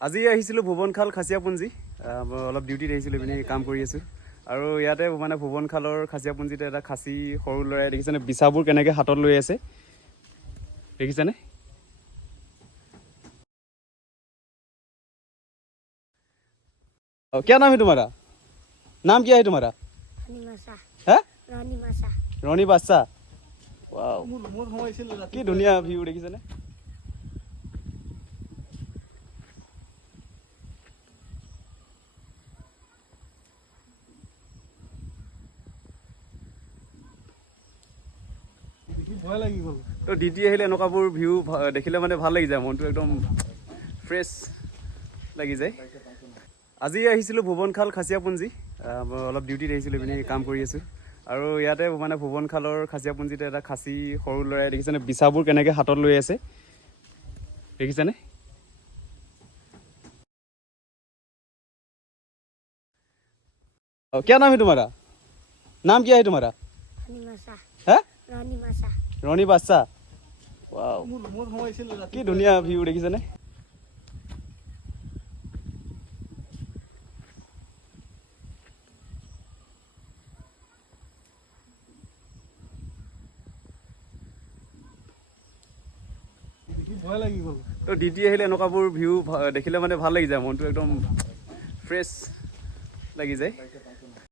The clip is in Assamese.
আজি আহিছিলোঁ ভুৱনখাল খাচিয়াপুঞ্জী অলপ ডিউটিত আহিছিলোঁ ইপিনে কাম কৰি আছোঁ আৰু ইয়াতে মানে ভুৱনখালৰ খাচিয়াপুঞ্জীতে এটা খাচী সৰু ল'ৰাই দেখিছেনে বিচাবোৰ কেনেকৈ হাতত লৈ আছে দেখিছেনে क्या नाम है तुम्हारा नाम क्या है तुम्हारा है रनी बादशाह কি ধুনীয়া ভিউ দেখিছেনে ভয় লাগি গ'ল তো ডিটি আহিলে এনেকুৱাবোৰ ভিউ দেখিলে মানে ভাল লাগি যায় মনটো একদম ফ্ৰেছ লাগি যায় আজি আহিছিলোঁ ভুৱনখাল খাচিয়াপুঞ্জী অলপ ডিউটিত আহিছিলোঁ ইপিনে কাম কৰি আছোঁ আৰু ইয়াতে মানে ভুৱনখালৰ খাচিয়াপুঞ্জীতে এটা খাচী সৰু ল'ৰাই দেখিছেনে বিচাবোৰ কেনেকৈ হাতত লৈ আছে দেখিছেনে क्या नाम है तुम्हारा नाम क्या है तुम्हारा है रनी बादशाह কি ধুনীয়া ভিউ দেখিছেনে ভয় লাগি গ'ল তো ডিটি আহিলে এনেকুৱাবোৰ ভিউ দেখিলে মানে ভাল লাগি যায় মনটো একদম ফ্ৰেছ লাগি যায়